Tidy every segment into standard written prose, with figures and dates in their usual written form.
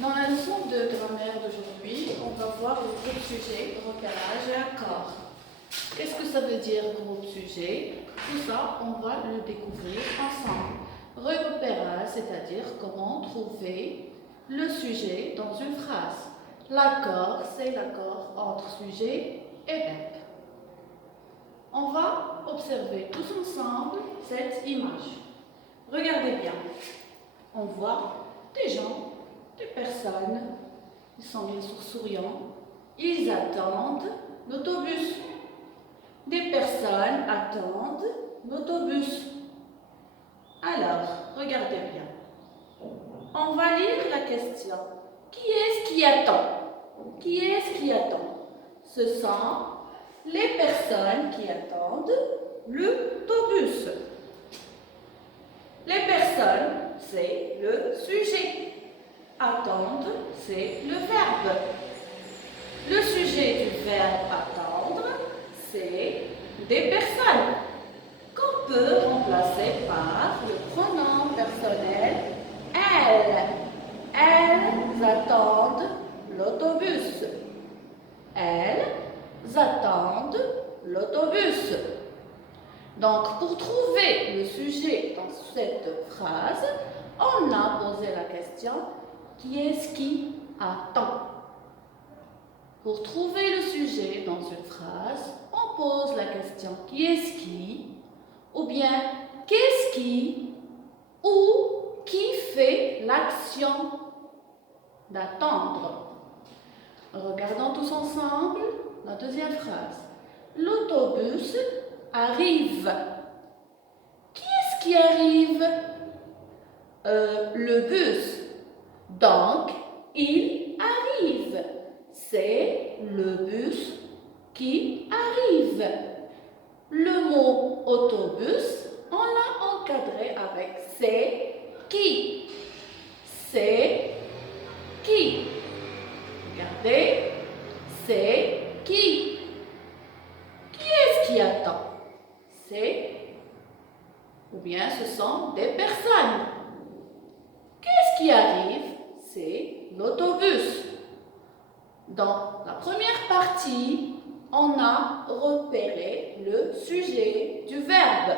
Dans la leçon de grammaire d'aujourd'hui, on va voir le groupe sujet, repérage et accord. Qu'est-ce que ça veut dire groupe sujet? Tout ça, on va le découvrir ensemble. Repérage, c'est-à-dire comment trouver le sujet dans une phrase. L'accord, c'est l'accord entre sujet et verbe. On va observer tous ensemble cette image. Regardez bien. On voit des gens, des personnes, ils sont bien sûr souriants, ils attendent l'autobus. Des personnes attendent l'autobus. Alors, regardez bien. On va lire la question. Qui est-ce qui attend? Qui est-ce qui attend? Ce sont les personnes qui attendent l'autobus. Les personnes, c'est le sujet. Attendre, c'est le verbe. Le sujet du verbe attendre, c'est des personnes qu'on peut remplacer par le pronom personnel elles. Elles attendent l'autobus. Elles attendent l'autobus. Donc, pour trouver le sujet dans cette phrase, on a posé la question « Qui est-ce qui attend ?» Pour trouver le sujet dans une phrase, on pose la question « Qui est-ce qui ?» ou bien « Qu'est-ce qui ?» ou « Qui fait l'action d'attendre ?» Regardons tous ensemble la deuxième phrase. L'autobus arrive. Qui est-ce qui arrive? Le bus. Donc, il arrive. C'est le bus qui arrive. Le mot autobus, on l'a encadré avec c'est qui. C'est qui. Regardez, c'est qui. Qui est-ce qui attend? C'est, ou bien ce sont des personnes. Qu'est-ce qui arrive? C'est l'autobus. Dans la première partie, on a repéré le sujet du verbe.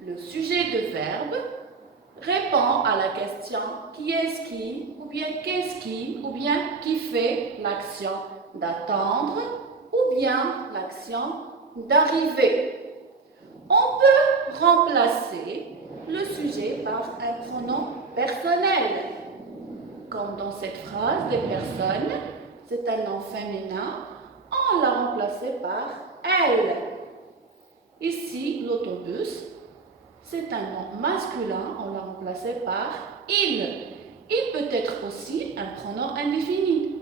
Le sujet du verbe répond à la question qui est-ce qui, ou bien qu'est-ce qui, ou bien qui fait l'action d'attendre, ou bien l'action d'arriver. On peut remplacer le sujet par un pronom personnel. Comme dans cette phrase, des personnes, c'est un nom féminin, on l'a remplacé par elle. Ici, l'autobus, c'est un nom masculin, on l'a remplacé par il. Il peut être aussi un pronom indéfini.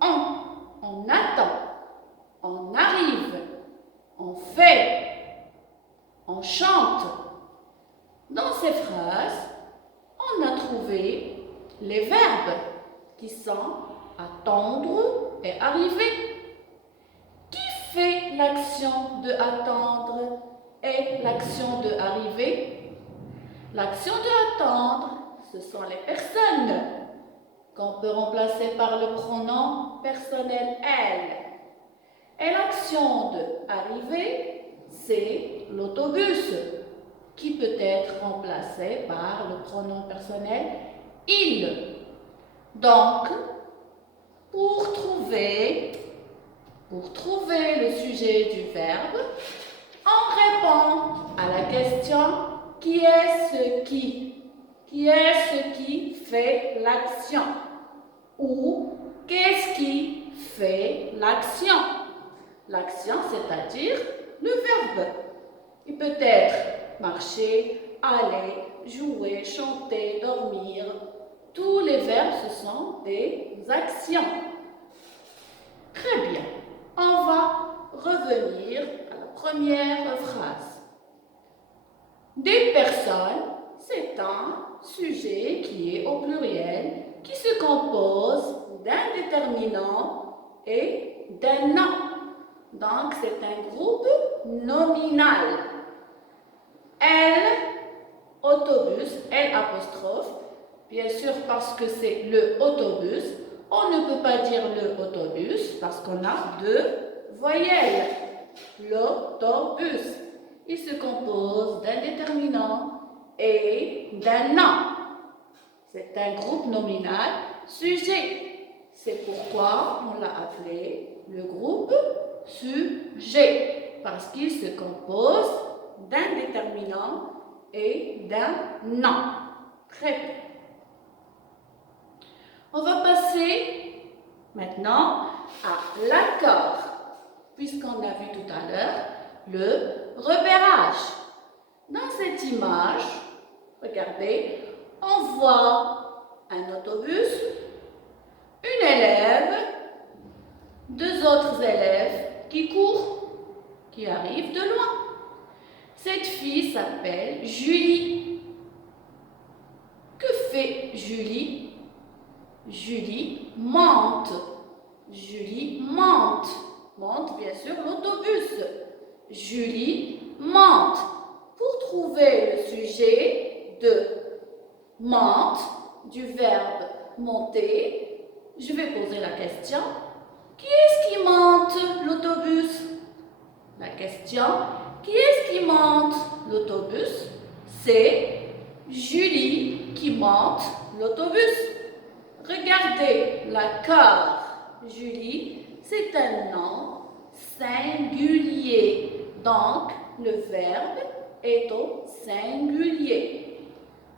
On attend, on arrive, on fait, on chante. Dans ces phrases, on a trouvé les verbes qui sont attendre et arriver. Qui fait l'action de attendre et l'action de arriver? L'action de attendre, ce sont les personnes qu'on peut remplacer par le pronom personnel elle. Et l'action de arriver, c'est l'autobus qui peut être remplacé par le pronom personnel il. Donc, pour trouver le sujet du verbe, on répond à la question qui est ce qui? Qui est ce qui fait l'action? Ou qu'est-ce qui fait l'action? L'action, c'est-à-dire le verbe. Il peut être marcher, aller, jouer, chanter, dormir. Tous les verbes, ce sont des actions. Très bien. On va revenir à la première phrase. Des personnes, c'est un sujet qui est au pluriel, qui se compose d'un déterminant et d'un nom. Donc, c'est un groupe nominal. Elle, autobus, L apostrophe, Bien sûr, parce que c'est le autobus. On ne peut pas dire le autobus parce qu'on a deux voyelles. L'autobus. Il se compose d'un déterminant et d'un nom. C'est un groupe nominal sujet. C'est pourquoi on l'a appelé le groupe sujet. Parce qu'il se compose d'un déterminant et d'un nom. Très bien. On va passer maintenant à l'accord, puisqu'on a vu tout à l'heure le repérage. Dans cette image, regardez, on voit un autobus, une élève, deux autres élèves qui courent, qui arrivent de loin. Cette fille s'appelle Julie. Que fait Julie? Julie monte. Julie monte. Monte, bien sûr, l'autobus. Julie monte. Pour trouver le sujet de monte, du verbe monter, je vais poser la question. Qui est-ce qui monte l'autobus? La question, qui est-ce qui monte l'autobus? C'est Julie qui monte l'autobus. Regardez l'accord. Julie, c'est un nom singulier. Donc, le verbe est au singulier.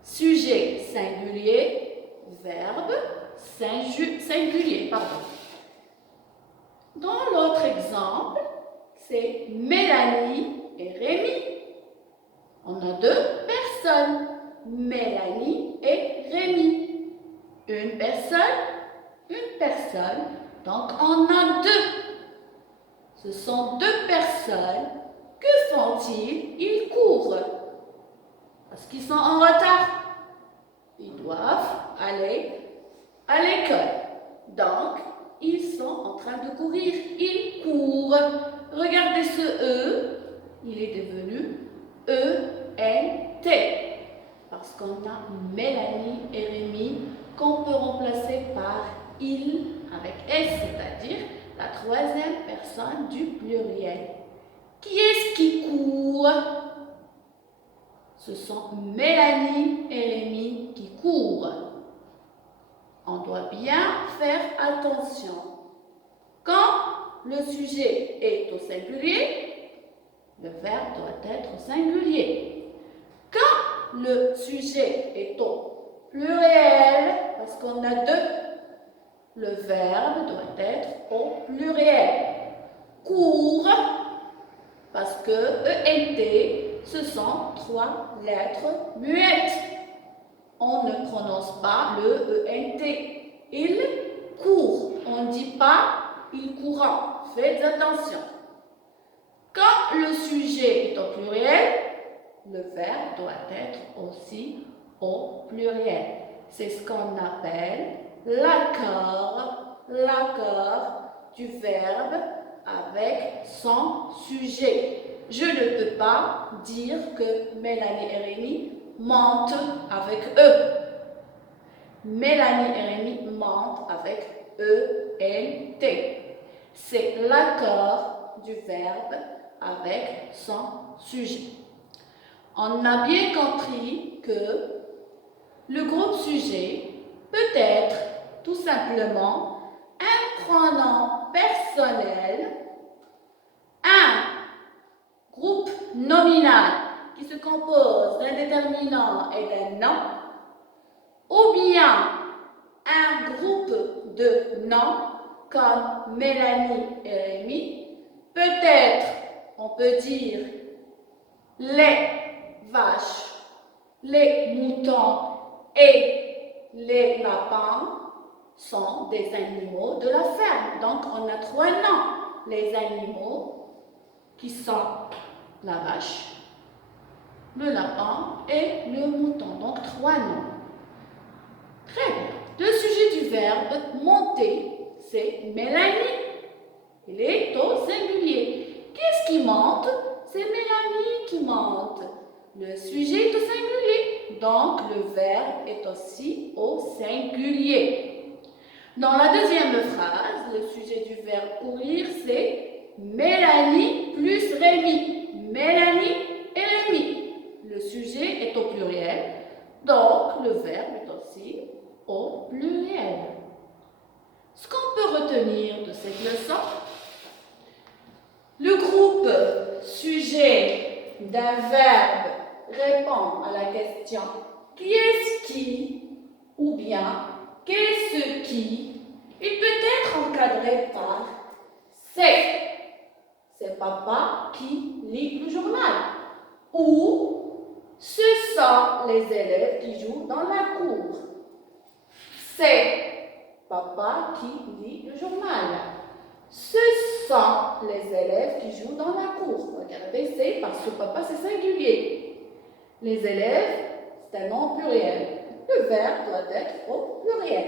Sujet singulier, verbe singulier. Pardon. Dans l'autre exemple, c'est Mélanie et Rémi. On a deux personnes, Mélanie et Rémi. Une personne, donc on a deux. Ce sont deux personnes. Que font-ils? Ils courent. Parce qu'ils sont en retard. Ils doivent aller à l'école. Donc, ils sont en train de courir. Ils courent. Regardez ce E. Il est devenu E-N-T. Parce qu'on a Mélanie et Rémi qu'on peut remplacer par il avec S, c'est-à-dire la troisième personne du pluriel. Qui est-ce qui court? Ce sont Mélanie et Rémi qui courent. On doit bien faire attention. Quand le sujet est au singulier, le verbe doit être au singulier. Quand le sujet est au pluriel, parce qu'on a deux, le verbe doit être au pluriel. Court, parce que ENT, ce sont trois lettres muettes. On ne prononce pas le ENT. Il court. On ne dit pas il courant. Faites attention. Quand le sujet est au pluriel, le verbe doit être aussi au pluriel. C'est ce qu'on appelle l'accord du verbe avec son sujet. Je ne peux pas dire que Mélanie et Rémi mentent avec eux. Mélanie et Rémi mentent avec E-N-T. C'est l'accord du verbe avec son sujet. On a bien compris que le groupe sujet peut être tout simplement un pronom personnel, un groupe nominal qui se compose d'un déterminant et d'un nom, ou bien un groupe de noms comme Mélanie et Rémi. Peut-être, on peut dire les vaches, les moutons et les lapins sont des animaux de la ferme. Donc, on a trois noms. Les animaux qui sont la vache, le lapin et le mouton. Donc, trois noms. Très bien. Le sujet du verbe monter, c'est Mélanie. Il est au singulier. Qu'est-ce qui monte? C'est Mélanie qui monte. Le sujet est au singulier, donc le verbe est aussi au singulier. Dans la deuxième phrase, le sujet du verbe courir, c'est Mélanie plus Rémi. Mélanie et Rémi. Le sujet est au pluriel, donc le verbe est aussi au pluriel. Ce qu'on peut retenir de cette leçon, le groupe sujet d'un verbe répond à la question qui est-ce qui ou bien qu'est-ce qui. Il peut être encadré par c'est papa qui lit le journal ou ce sont les élèves qui jouent dans la cour. C'est papa qui lit le journal. Ce sont les élèves qui jouent dans la cour. Regardez, c'est parce que papa c'est singulier. Les élèves, c'est un nom pluriel. Le verbe doit être au pluriel.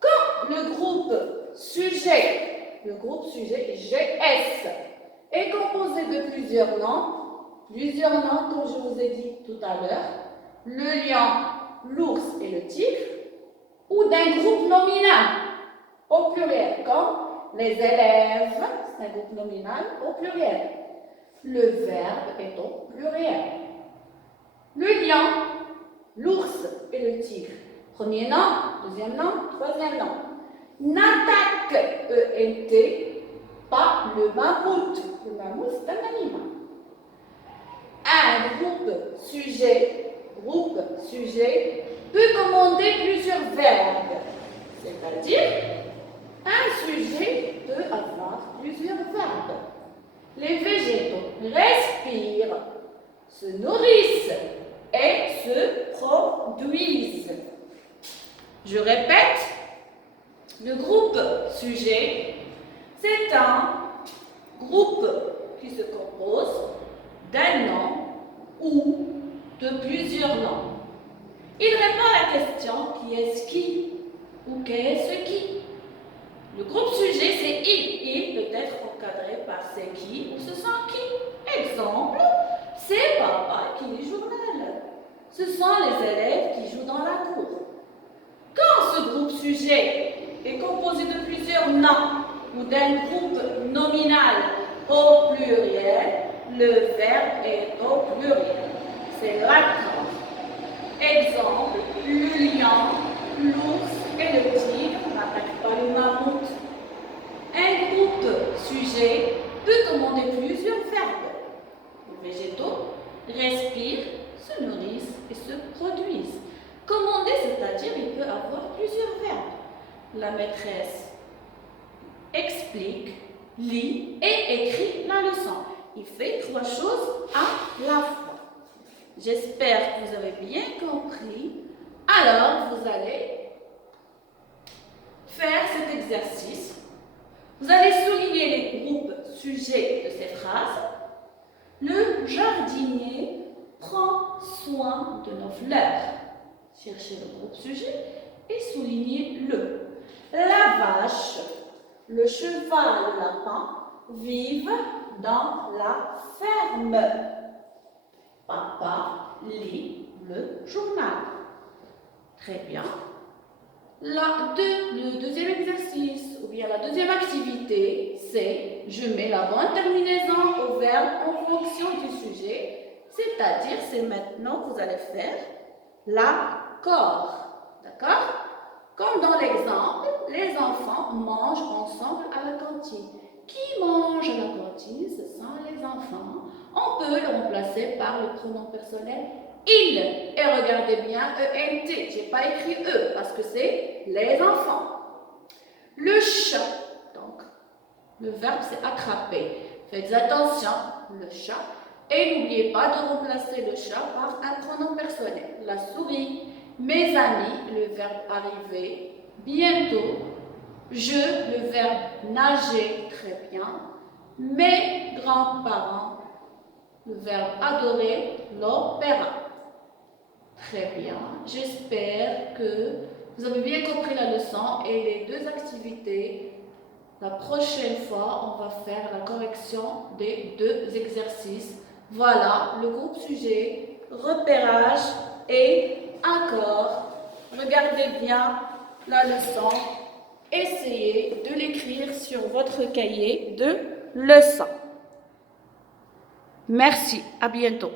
Quand le groupe sujet GS est composé de plusieurs noms comme je vous ai dit tout à l'heure, le lion, l'ours et le tigre, ou d'un groupe nominal au pluriel, comme les élèves, c'est un groupe nominal au pluriel. Le verbe est au pluriel. Le lion, l'ours et le tigre. Premier nom, deuxième nom, troisième nom. N'attaque ENT, pas le mammouth. Le mammouth, c'est un animal. Un groupe sujet peut commander plusieurs verbes. C'est-à-dire, un sujet peut avoir plusieurs verbes. Les végétaux respirent, se nourrissent et se produisent. Je répète, le groupe sujet, c'est un groupe qui se compose d'un nom ou de plusieurs noms. Il répond à la question qui est-ce qui ou qu'est-ce qui. Le groupe sujet, c'est il. Il peut être encadré par c'est qui ou ce sont qui. Exemple, c'est papa qui lit le journal. Ce sont les élèves qui jouent dans la cour. Quand ce groupe sujet est composé de plusieurs noms ou d'un groupe nominal au pluriel, le verbe est au pluriel. C'est l'accord. Exemple, le lion, l'ours et le tigre n'attaquent pas le mammouth. Un groupe sujet peut commander plusieurs verbes. Les végétaux respirent, se nourrissent et se produisent. Commander, c'est-à-dire il peut avoir plusieurs verbes. La maîtresse explique, lit et écrit la leçon. Il fait 3 choses à la fois. J'espère que vous avez bien compris. Alors, vous allez faire cet exercice. Vous allez souligner les groupes sujets de ces phrases. Le jardinier prend soin de nos fleurs. Cherchez le groupe sujet et soulignez-le. La vache, le cheval, le lapin vivent dans la ferme. Papa lit le journal. Très bien. Le deuxième exercice, ou bien la deuxième activité, c'est je mets la bonne terminaison au verbe en fonction du sujet, c'est-à-dire c'est maintenant que vous allez faire l'accord. D'accord? Comme dans l'exemple, les enfants mangent ensemble à la cantine. Qui mange à la cantine? Ce sont les enfants. On peut le remplacer par le pronom personnel il. Et regardez bien ENT. Je n'ai pas écrit E parce que c'est les enfants. Le chat. Donc, le verbe c'est attraper. Faites attention, le chat. Et n'oubliez pas de remplacer le chat par un pronom personnel. La souris. Mes amis, le verbe arriver. Bientôt. Je, le verbe nager. Très bien. Mes grands-parents. Le verbe adorer. L'opéra. Très bien. J'espère que vous avez bien compris la leçon et les 2 activités. La prochaine fois, on va faire la correction des 2 exercices. Voilà, le groupe sujet repérage et accord. Regardez bien la leçon. Essayez de l'écrire sur votre cahier de leçon. Merci, à bientôt.